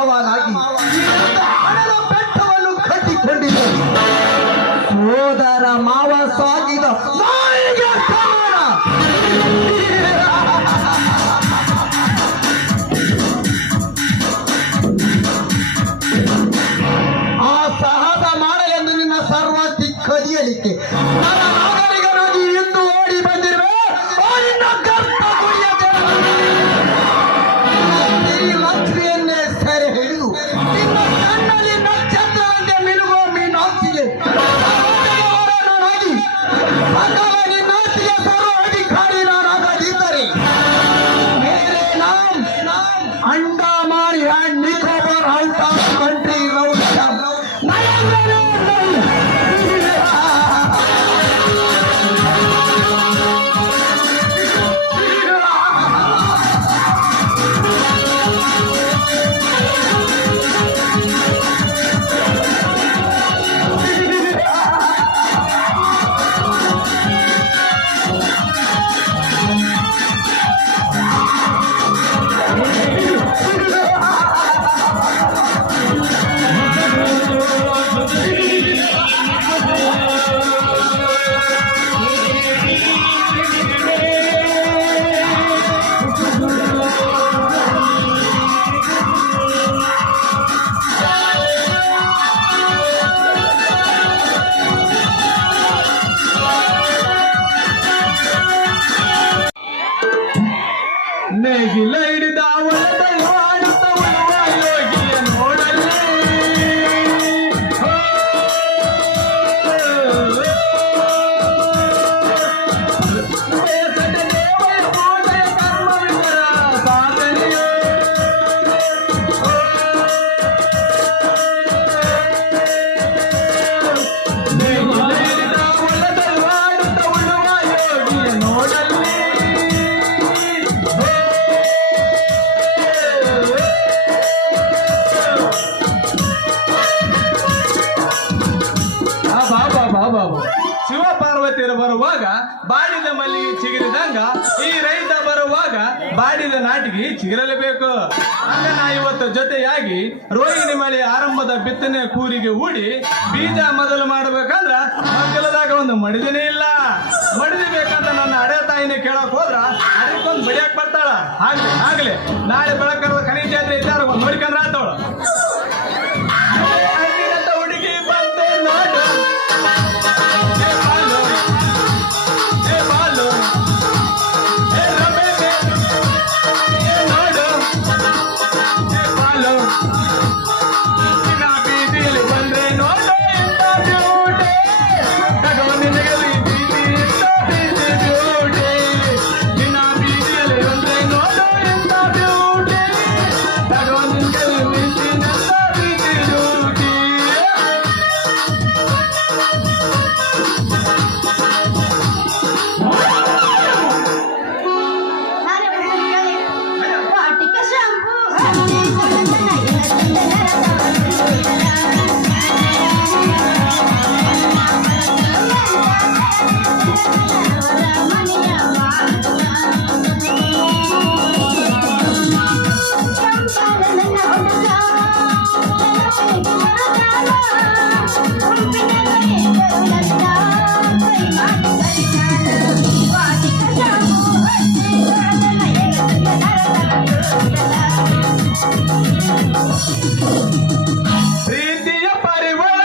ಮಾವನಾಗಿ ಹಣದ ಬೆಟ್ಟವನ್ನು ಕಟ್ಟಿಕೊಂಡಿದೆ. ಸೋದರ ಮಾವ ಸಾಗಿದ ನಾಯಿಗೆ ಸಮಾನ. ಆ ಸಾಹಸ ಮಾಡಲೆಂದು ನಿನ್ನ ಸರ್ವತಿ ಕದಿಯಲಿಕ್ಕೆ ನನ್ನ ನಾಗರಿಕನಾಗಿ ಇಂದು ಓಡಿ ಬಂದಿರುವೆ. ನಿನ್ನ ಗರ್ಭ ಲಕ್ಷ್ಮಿಯನ್ನೇ ಸೆರೆ ಹಿಡಿದು ನಿನ್ನ ಕಣ್ಣಲ್ಲಿ ನಕ್ಷತ್ರವಂತೆ ಮಿನುಗುವ ಮೀನಾಕ್ಷಿಗೆ ಹೋರಾಟನಾಗಿ ಸಕಲ ನಿನ್ನಾಚಿಗೆ ಸರ್ವಾಧಿಕಾರಿ ನಾನಾಗದಿದ್ದರೆ ಮೇರೆ ನಾಮ್ Andaman and Nicobar out of country round ನೇಗಿಲ ಹಿಡಿದ ಒಳದಳು ಆಡುತ್ತ ಉಳುವ ಯೋಗಿಯ ನೋಡಲೇ. ಬಯಸದ ದೇವರ ಪೂಜೆಯ ಕರ್ಮವಿವರ ಸಾಧನೆಯೋ. ನೇಗಿಲ ಹಿಡಿದ ಒಳದಳು ಆಡುತ್ತ ಉಳುವ ಯೋಗಿಯ ನೋಡಲೇ. ಶಿವ ಪಾರ್ವತಿಯರು ಬರುವಾಗ ಬಾಡಿದ ಮಲ್ಲಿಗೆ ಚಿಗುರಿದಂಗ ಈ ರೈತ ಬರುವಾಗ ಬಾಡಿದ ನಾಟಿಗೆ ಚಿಗುರಲೇಬೇಕು. ಆಗ ನಾ ಇವತ್ತು ಜೊತೆಯಾಗಿ ರೋಹಿಣಿ ಮಳೆ ಆರಂಭದ ಬಿತ್ತನೆ ಕೂರಿಗೆ ಹೂಡಿ ಬೀಜ ಮೊದಲು ಮಾಡ್ಬೇಕಂದ್ರ ಮಗ್ಗಲದಾಗ ಒಂದು ಮಡಿದಿನೇ ಇಲ್ಲ. ಮಡಿದಿ ಬೇಕಂತ ನನ್ನ ಅಡೆ ತಾಯಿನೇ ಕೇಳಕ್ ಹೋದ್ರ ಅದಕ್ಕೊಂದು ಬಡಿಯಾಕ್ ಬರ್ತಾಳ. ಆಗ್ಲಿ ನಾಳೆ ಬೆಳಕರದ ಖನಿಜ ಜಾತ್ರೆ ಇದ್ದಾರ ನೋಡ್ಕೊಂಡ್ರ ಆತವಳು. ಹುಡುಗಿ ಬಂತು ನೋಡು ಪ್ರೀತಿಯ ಪರಿಮಳ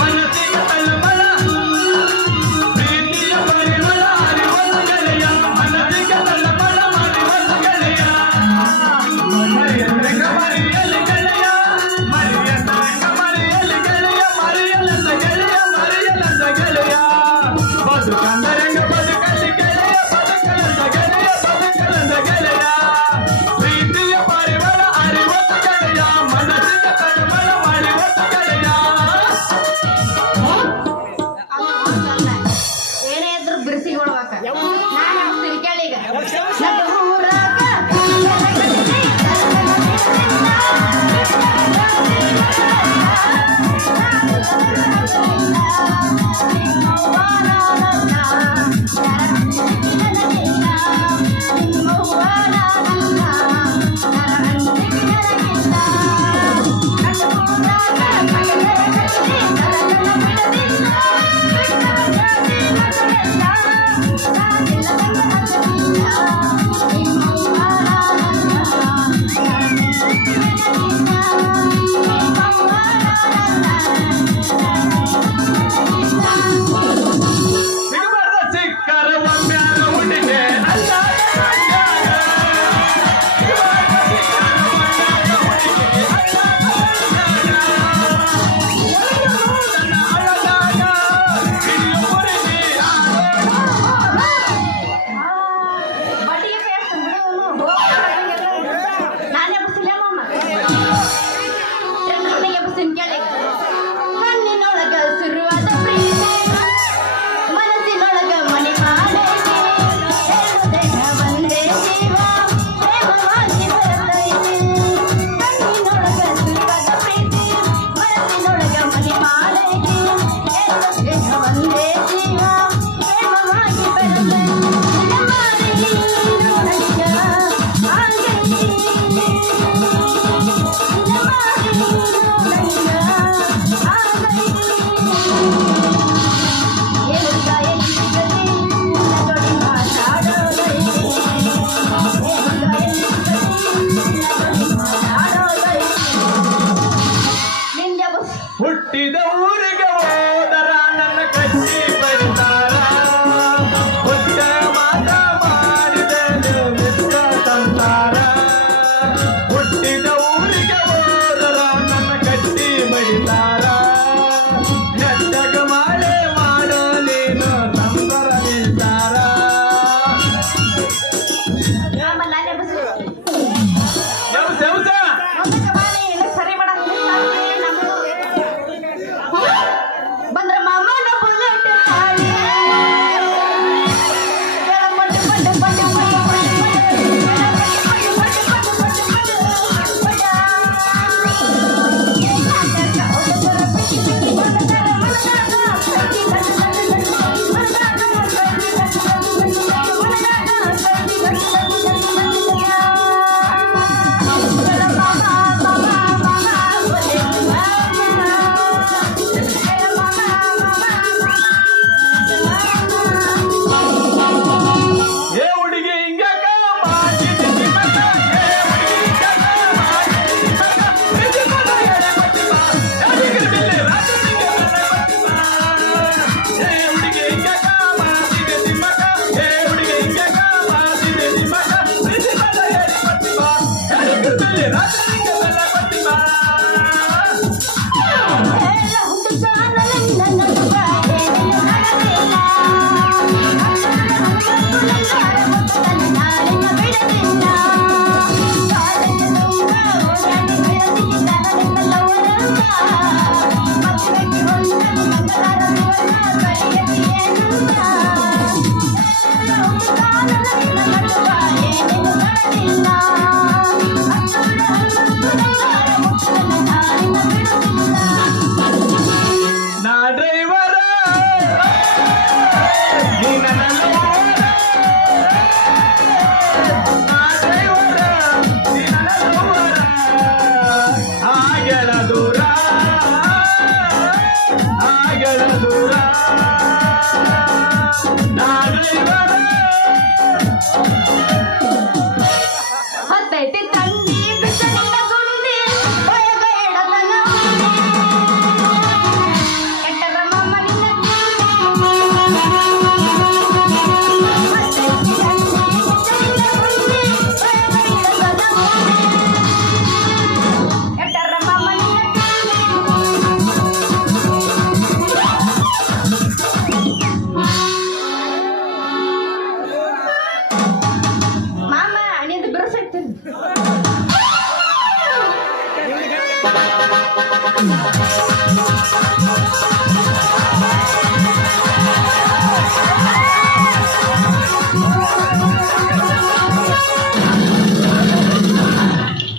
ಮನಸ್ಸಿಗೆ ತಳಮಳ. ಪ್ರೀತಿಯ ಪರಿಮಳ ಅರಿವಲ್ಲ ಗೆಳೆಯ, ಮನಸ್ಸಿಗೆ ತಳಮಳ ಮರಿವಲ್ಲ ಗೆಳೆಯ. ಮರಿಯಂದ್ರಂಗ ಮರಿಯಲಿ ಗೆಳೆಯ, ಮರಿಯಂದ್ರಂಗ ಮರಿಯಲಿ ಗೆಳೆಯ, ಮರಿಯಲಂದ ಗೆಳೆಯ, ಮರಿಯಲಂದ ಗೆಳೆಯ. ಬದುಕಂದರಂಗ ಬದುಕಲಿ ಗೆಳೆಯ, ಬದುಕಲಂದ ಗೆಳೆಯ, ಬದುಕಲಂದ ಗೆಳೆಯ. ಪ್ರೀತಿಯ ಪರಿಮಳ ಅರಿವಲ್ಲ ಗೆಳೆಯ.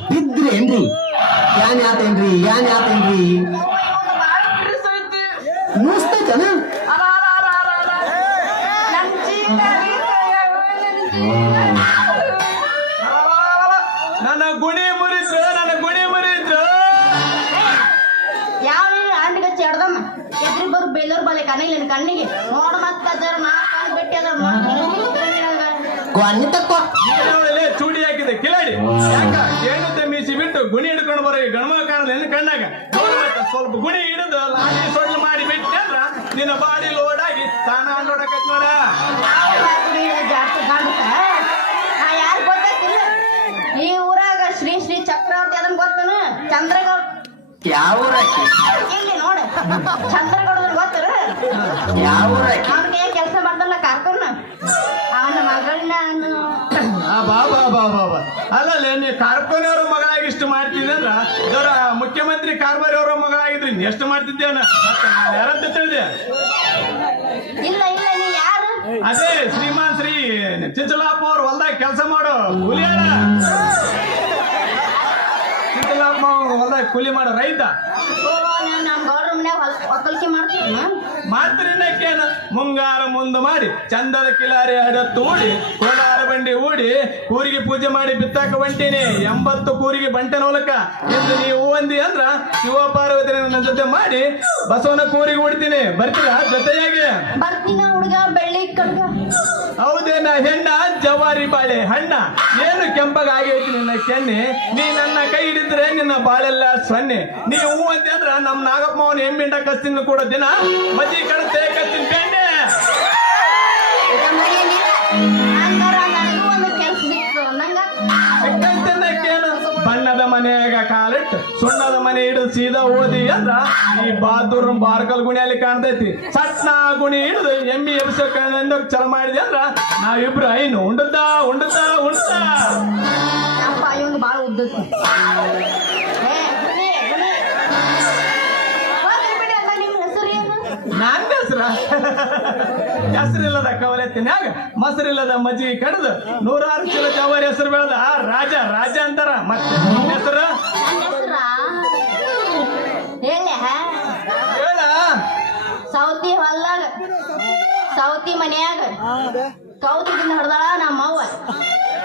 ಬಿದ್ರೇನ್ರಿ? ಯಾನ್ ಯಾತೇನ್ರಿ ಮುಸ್ತೈತನ? ನನ್ನ ಗುಣಿ ಮುರಿದ್ರು ಯಾವ ಆಂಟಿಗೆ ಚೆಡ್ದಮ್ಮ ಎದ್ರಿ ಬರು ಬೇಲೂರ್ ಬಲೆ ಕಣ್ಣಿಲ್ಲ ಕಣ್ಣಿಗೆ ನೋಡ ಮತ್ತ ಜರ ನಾ ಕಣ್ ಬಿಟ್ಟಿ ಅದ ಕೊಣ್ಣಿ ತಕ್ಕೋ. ಚೂಡಿ ಹಾಕಿದೆ ಕಿಲಾಡಿ ಯಾಕ ಏನಂತೆ ಮೀಸಿ ಬಿಟ್ಟು ಗುಣಿ ಹಿಡ್ಕೊಂಡು ಬರೋ ಈ ಗಣಮ ಕಾಣಲ್ಲ ಕಣ್ಣಾಗ ನೋಡ್ಬೇಕ ಸ್ವಲ್ಪ ಗುಣಿ ಹಿಡಿದು ಲಾಡಿ ಸೊಳ್ಳು ಮಾಡಿ ಬಿಟ್ಟೆ ಅಂದ್ರ ನಿನ್ನ ಬಾಡಿ ಲೋಡ್ ಆಗಿ ತಾನ ನೋಡಕತ್ ನೋಡ ಜಾಸ್ತಿ ಕಾಣುತ್ತ ನಾ ಯಾರು ಗೊತ್ತಿಲ್ಲ ಈ ಊರಾಗ ಶ್ರೀ ಶ್ರೀ ಚಕ್ರವರ್ತಿ ಅದನ್ ಗೊತ್ತನು ಚಂದ್ರಗೌಡ ಯಾವ ಊರಾಕಿ? ಇಲ್ಲಿ ನೋಡ ಚಂದ್ರಗೌಡ ಗೊತ್ತರು ಯಾವ ಊರಾಕಿ? ಅವ್ನಿಗೆ ಏನ್ ಕೆಲಸ ಮಾಡ್ದಲ್ಲ ಕಾರ್ಕೂನ್ ಅವನ ಮಗಳನ್ನ ಬಾ ಬಾ ಬಾ ಬಾ ಬಾ ಅಲ್ಲಲ್ಲ ನೀ ಕಾರ್ಖಾನೆಯವ್ರ ಮಗಳಾಗಿ ಇಷ್ಟು ಮಾಡ್ತಿದ್ದೆ ಅಂದ್ರ ಇದರ ಮುಖ್ಯಮಂತ್ರಿ ಕಾರ್ಬಾರಿ ಅವರ ಮಗಳಾಗಿದ್ರಿ ಎಷ್ಟು ಮಾಡ್ತಿದ್ದೇನ ನಾನು ಯಾರಂತ ತಿಳಿದೆ ಇಲ್ಲ ಇಲ್ಲ ನೀ ಯಾರು ಅದೇ ಶ್ರೀಮಾನ್ ಶ್ರೀ ಚಿಂಚಲಾಪ್ಪ ಅವ್ರ ಹೊಲ್ದಾಗ ಕೆಲಸ ಮಾಡೋ ಕೂಲಿಯಾಳ ಚಿಂಚಲಾಪ್ಪ ಹೊಲ್ದಾಗ ಕೂಲಿ ಮಾಡೋ ರೈತ ನಮ್ ಗೌಡ್ರ ಮನ್ಯಾಗ ಒಕ್ಕಲ್ಕಿ ಮಾಡ್ತೀವಿ ಮಾಡ್ತೀರಿ ಇನ್ನಕ್ಕೇನು ಮುಂಗಾರ ಮುಂದೆ ಮಾಡಿ ಚಂದದ ಕಿಲಾರಿ ಹಡತ್ತು ಊಡಿ ಕೋಲಾರ ಬಂಡಿ ಊಡಿ ಕೂರಿಗೆ ಪೂಜೆ ಮಾಡಿ ಬಿತ್ತಾಕ ಹೊಂಟೀನಿ 80 ಕೂರಿಗೆ ಬಂಟೆನ ಹೊಲಕ ಎಂದು ನೀವು ಅಂದಿ ಅಂದ್ರ ಶಿವ ಪಾರ್ವತಿ ನನ್ನ ಜೊತೆ ಮಾಡಿ ಬಸವನ ಕೂರಿಗೆ ಉಡ್ತೀನಿ ಬರ್ತೀರಾ ಜೊತೆಯಾಗಿ ಬರ್ತೀನ ಹುಡುಗ ಬೆಳ್ಳಿ ಕಡ್ಗ ಹೌದೇನ ಹೆಣ್ಣ ಜವಾರಿ ಬಾಳೆ ಹಣ್ಣ ಏನು ಕೆಂಪಗ ಆಗೈತಿ ನಿನ್ನ ಕೆನ್ನೆ ನೀ ನನ್ನ ಕೈ ಹಿಡಿದ್ರೆ ನಿನ್ನ ಬಾಳೆಲ್ಲ ಸೊನ್ನೆ ನೀ ಹೂ ಅಂತೆ ಅಂದ್ರ ನಮ್ ನಾಗಪ್ಪ ಅವನ ಎಮ್ಮಿಂಡ ಕಸ್ತಿನ ಕೂಡ ದಿನ ಮಜ್ಜಿ ಕಡತೆ ಕಸ್ತಿನ ಬೆಣ್ಣೆ ನನಗೂ ಒಂದು ಕೆಲ್ಸ ಸಿಕ್ತು ನಂಗ ಸಿಕ್ಕಂತೇನು ಬಣ್ಣದ ಮನೆಯಾಗ ಕಾಲಿಟ್ಟು ಸುಣ್ಣದ ಮನೆ ಹಿಡಿದು ಸೀದಾ ಓದಿ ಅಂದ್ರ ಈ ಬಹಾದೂರ್ ಬಾರ್ಕಲ್ ಗುಣಿಯಲ್ಲಿ ಕಾಣ್ತೈತಿ ಸಟ್ನ ಗುಣಿ ಹಿಡಿದು ಎಮ್ಮಿ ಎಬ್ಸೋಕ ಚಲ ಮಾಡಿದೆ ಅಂದ್ರ ನಾವಿಬ್ರು ಐನು ಉಂಡುತ್ತಾ ಅಪ್ಪ ಇವಂದು ಬಾಳ ಉದ್ದತ್ತು ನಿಮ್ ಹೆಸರು ಏನು ನನ್ನ ಹೆಸರಿಲ್ಲದ ಕವಲೆತ್ತಿನ್ಯಾಗ ಮೊಸರಿಲ್ಲದ ಮಜ್ಜಿಗೆ ಕಡ್ದು 100 ಚೀಲ ಜವಾರಿ ಹೆಸರು ಬೆಳೆದ ರಾಜ ಅಂತಾರ ಮತ್ತೆ ಹೆಸರು ಹೇಳ ಹೇಳ ಸೌತಿ ಹೊಲ್ದಾಗ ಸೌತಿ ಮನ್ಯಾಗ ಕೌತಿದಿಂದ ಹೊಡೆದಾಳ ನಮ್ಮವ್ವ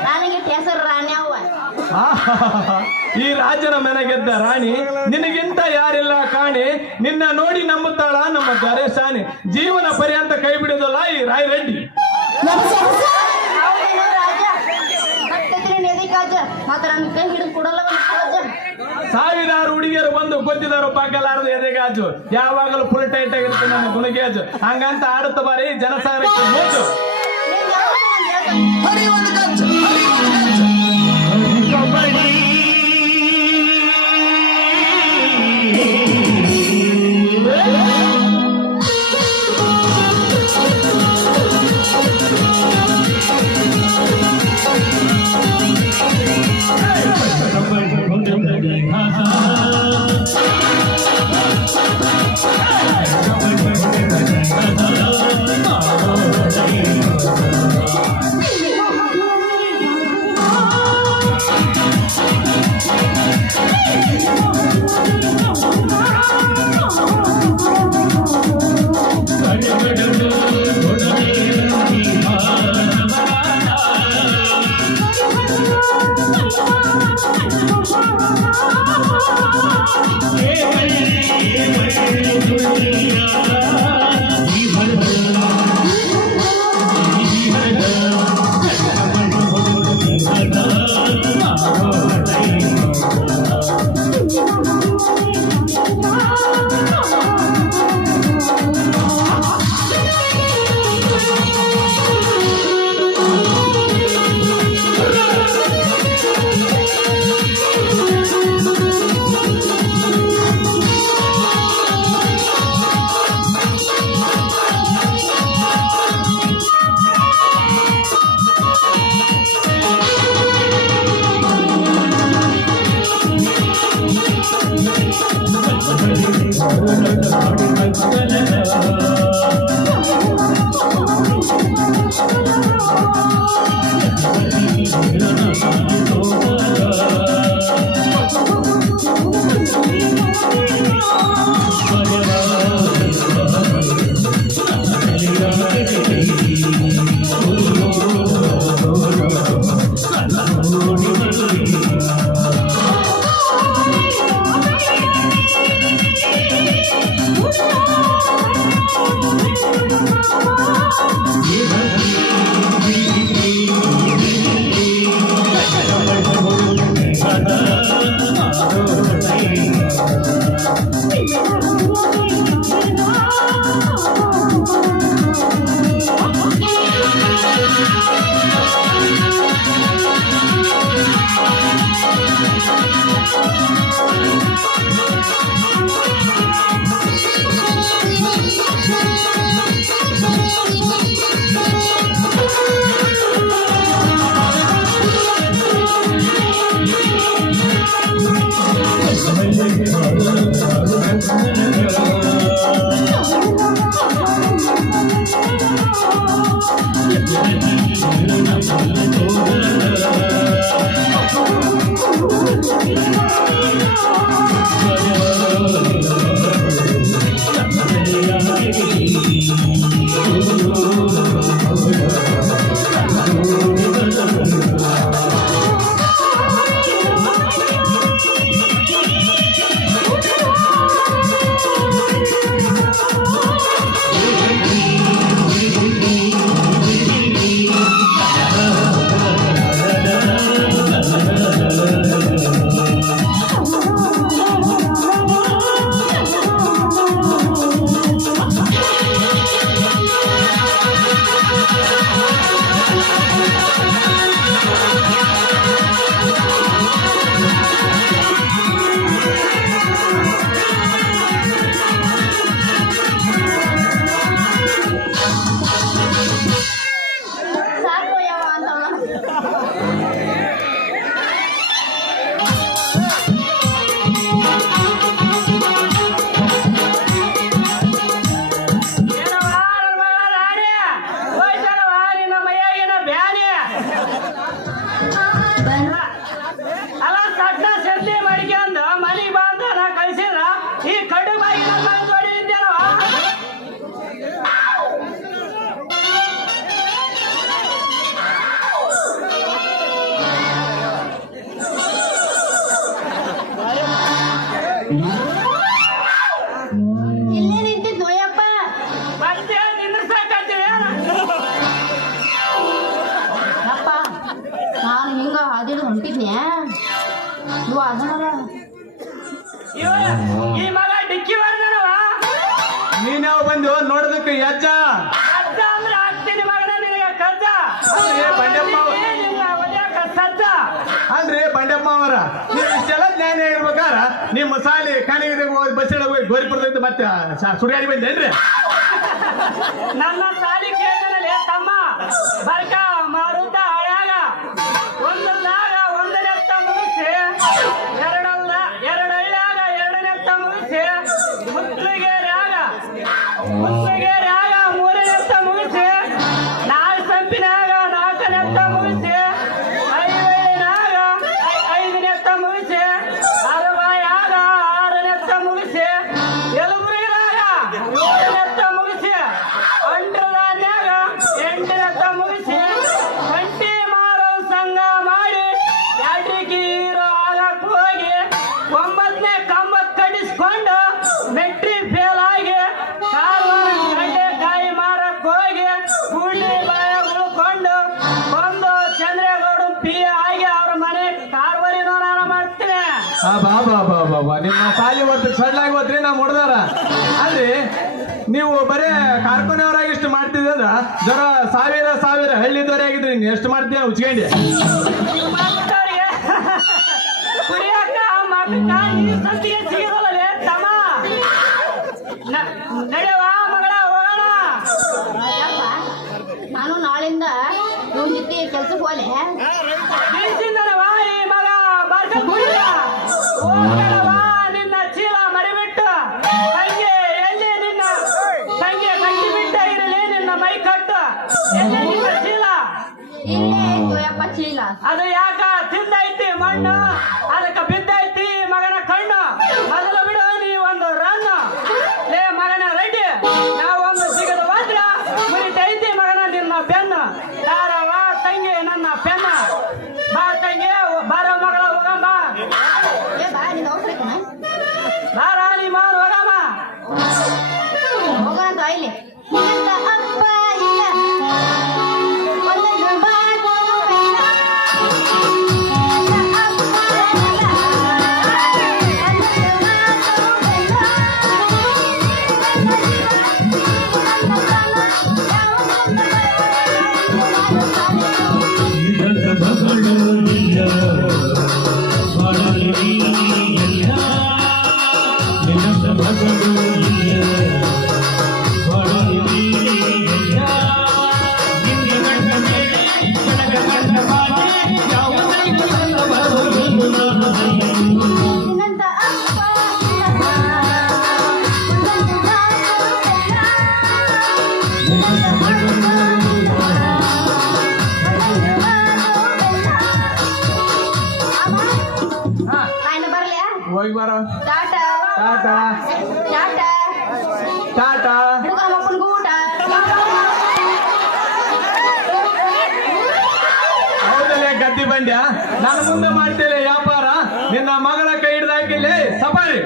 ನನಗಿಟ್ಟು ಹೆಸರು ರಾಣ್ಯವ್ವ ಈ ರಾಜನ ಮನೆಗೆದ್ದ ರಾಣಿ ನಿನಗಿಂತ ಯಾರಿಲ್ಲ ಕಾಣಿ ನಿನ್ನ ನೋಡಿ ನಂಬುತ್ತಾಳ ನಮ್ಮ ದೊರೆಸಾನಿ ಜೀವನ ಪರ್ಯಂತ ಕೈ ಬಿಡುದಲ್ಲ ಈ ರಾಯ್ ರೆಡ್ಡಿ ಹೌದೇನೋ ರಾಜ ಎದಿಕಾಜ ಮಾತ್ರ ನನ್ನ ಕೈ ಹಿಡಿದು ಕೊಡಲ್ಲ ಸಾವಿರಾರು ಹುಡುಗಿಯರು ಬಂದು ಗೊತ್ತಿದಾರು ಪಕ್ಕಲಾರದು ಎದೆಗಾಜು ಯಾವಾಗಲೂ ಫುಲ್ ಟೈಟ್ ಆಗಿರುತ್ತೆ ನನ್ನ ಗುಣಗೇಜು ಹಂಗಂತ ಆಡುತ್ತ ಬಾರಿ ಜನಸಾಗರಕ್ಕೆ ಮೂಜು ಇಲ್ಲೇ ನಿಂತಿದ್ ನೋಯಪ್ಪ. ಮತ್ತೆ ನಿಂದ್ರಸಾಕತ್ತೀವಿ ಅಪ್ಪ ನಾನು ಹಿಂಗ ಹಾದಿಡ್ ಹೊಂಟಿದ್ನೆ ಇವ ಅದನಲ್ಲ ಇವ ಈ ಮಗ ಡಿಕ್ಕಿ ಹೊಡೆದನವ ನೀನ್ಯಾವ ಬಂದು ನೋಡೋದಕ್ಕೆ ಯಜ್ಜ ಕಜ್ಜ ಅಂದ್ರೆ ಆಗ್ತೀನಿ ಮಗನ ನಿನಗೆ ಕಜ್ಜ ಅಲ್ರಿ ಬಂಡೆಪ್ಪ ನಿನ್ನ ಒಳ್ಯಾಕ ಸಜ್ಜ ಅಲ್ರಿ ಬಂಡೆಪ್ಪ ಅವರ ನೀವು ಇಷ್ಟೆಲ್ಲ ಜ್ಞಾನ ಇರ್ಬೇಕಾರ ನಿಮ್ಮ ಸಾಲಿ ಕಣಿಗೆ ಹೋಗಿ ಬಸ್ ಹೋಗಿ ಗೋರಿಪುರದಿಂದ ಮತ್ತೆ ಸುಡಿಯಾಡಿ ಬಂದೇನ್ರಿ ನನ್ನ ಸಾಲಿ ಕೇಳಿದಲ್ಲಿ ತಮ್ಮ ಬರ್ಕ ಮಾರುತ್ತ ಹಳ್ಯಾಗ ಒಂದು ನಾಗ ಒಂದನೆತ್ತ ಮುಗಿಸಿ ಎರಡಳ್ಳ್ಯಾಗ ಎರಡನೆತ್ತ ಮುಗಿಸಿ ಮುತ್ಲಿಗೇರ್ಯಾಗ ಮೂರನೆತ್ತ ಮುಗಿಸಿ ನಾಲ್ಕು ಸಂಪಿನಾಗ ನಾಲ್ಕನೆತ್ತ ಮುಗಿಸಿ ಐದನೆತ್ತ ಮುಗಿಸಿ ಅರವಾಯಾಗ ಆರನೆತ್ತ ಮುಗಿಸಿ ಯಲಬುರ್ಗಿದಾಗ ಏಳನೆತ್ತ ಮುಗಿಸಿ ಅಂಟ್ರದಾನ್ಯಾಗ ಎಂಟನೆತ್ತ ಮುಗಿಸಿ ಕಂಟಿ ಮಾರೋ ಸಂಘ ಮಾಡಿ ಯಾಡ್ರಿಕಿ ಹೀರೋ ಆಗಕ್ ಹೋಗಿ 9ನೇ ಕಂಬಕ್ ಕಟ್ಟಿಸ್ಕೊಂಡು ಮೆಟ್ರಿ ಫೇಲ್ ಆಗಿ ಗಡ್ಡೆಕಾಯಿ ಮಾರಕ್ ಹೋಗಿ ಕೂಡ್ಲಿ ಬಾಯ ಉಳ್ಕೊಂಡು ಬಂದು ಚಂದ್ರೇಗೌಡ ಪಿ ಆಗಿ ಅವ್ರ ಮನೆ ಕಾರ್ಬಾರಿನೂ ನಾನು ಮಾಡ್ತೀನಿ ಬಾಬಾ ನಿಮ್ಮ ಸಾಲಿ ಹೊತ್ತು ಸಡ್ಲಾಗಿ ಹೋದ್ರಿ ನಾ ಮುಡ್ದಾರ ಅಲ್ರಿ ನೀವು ಬರೇ ಕಾರ್ಖಾನೆಯವರಾಗಿ ಇಷ್ಟು ಮಾಡ್ತಿದ್ರ ಜರ ಸಾವಿರ ಹಳ್ಳಿದವರೇ ಆಗಿದ್ರಿ ನೀವು ಎಷ್ಟು ಮಾಡ್ತೀಯ ಉಚ್ಕೊಂಡಿ ಮಕ್ಕಳಿಗೆ ಕುಡಿಯಾಕ ಮಕ್ಕಳ ನೀರು ಸಂತಿಗೆ ಸಿಗಲ್ಲ ತಮ್ಮ ನಡೆಯವ ಮಗಳ ಹೋಗೋಣ ಯಪ್ಪ ನಾನು ನಾಳಿಂದ ಇವನ್ ಜೊತೆ ಕೆಲ್ಸಕ್ಕೆ ಹೋಲೆ ಬೀಸಿಂದನವ ಈ ಮಗ ಬರ್ಕೊಂಡ್ ಕುಡಿಯ ಹೋಗ್ಬೇಡವ ನಿನ್ನ ಚೀಲ ಮರಿಬಿಟ್ಟು ತಂಗಿ ಎಲ್ಲಿ ನಿನ್ನ ತಂಗಿ ಗಟ್ಟಿ ಬಿಟ್ಟ ಇರಲಿ ನಿನ್ನ ಮೈ ಕಟ್ಟು ಎಲ್ಲಿ ನಿನ್ನ ಚೀಲ ಇಲ್ಲೇ ಇತ್ತು ಯಪ್ಪ ಚೀಲ ಅದು ಯಾಕ ತಿಂದೈತಿ ಮಣ್ಣು ಅದಕ್ಕೆ ಬಿದ್ದೈತಿ ಮಗನ ಕಣ್ಣು ಮೊದಲು ಬಿಡು ನೀ ಒಂದು ರನ್ನು ಲೇ ಮಗನ ರೆಡ್ಡಿ ನಾವೊಂದು ಸಿಗದ ಮಾತ್ರ ಮುರಿತೈತಿ ಮಗನ ನಿನ್ನ ಬೆನ್ನು ಯಾರವ ತಂಗಿ ನನ್ನ ಪೆನ್ನ ಬಾ ತಂಗಿ ಬಾರೋ ಮಗಳ ಹೋಗಮ್ಮ ಏ ಬಾ ನಿನ್ನ ಅವಸರ ಐತನ ಬಾರ ನೀ ಮಾರು ಹೋಗಮ್ಮ ಹೋಗೋಣಂತ ಇಲ್ಲಿ ನಿನ್ನ ಅಪ್ಪ ಇಲ್ಲ ಒಂದೊಂದು ಮಾತು ಇಲ್ಲ. ನಿನ್ನ ಅಪ್ಪ ಇಲ್ಲ ಒಂದೊಂದು ಮಾತು ಇಲ್ಲ. ನನ್ನ ಪ್ರಾಣ ಯಾವತ್ತೂ ನಿನ್ನಂತ ಅಪ್ಪ ಇಲ್ಲ ಒಂದೊಂದು ಮಾತು ಇಲ್ಲ. ನಿನ್ನಂತ ಅಪ್ಪ ಇಲ್ಲ ಒಂದೊಂದು ಮಾತು ಇಲ್ಲ. ಅಮ್ಮ ಹಾ ನಾನು ಬರ್ಲ್ಯಾ ಹೋಗಿ ಬರೋ ಟಾಟಾ ಟಾಟಾ ಟಾಟಾ ಟಾಟಾ ಹುಡುಗ ಮಕ್ಕಳಿಗೂ ಊಟ ಹೌದಲ್ಲೇ ಗದ್ದಿ ಬಂದ್ಯಾ ನಾನು ಮುಂದೆ ಮಾಡ್ತೇನೆ ವ್ಯಾಪಾರ ನಿನ್ನ ಮಗಳ ಕೈ ಹಿಡ್ದು ಹಾಕಿಲ್ಲೇ ಸಫಾರಿ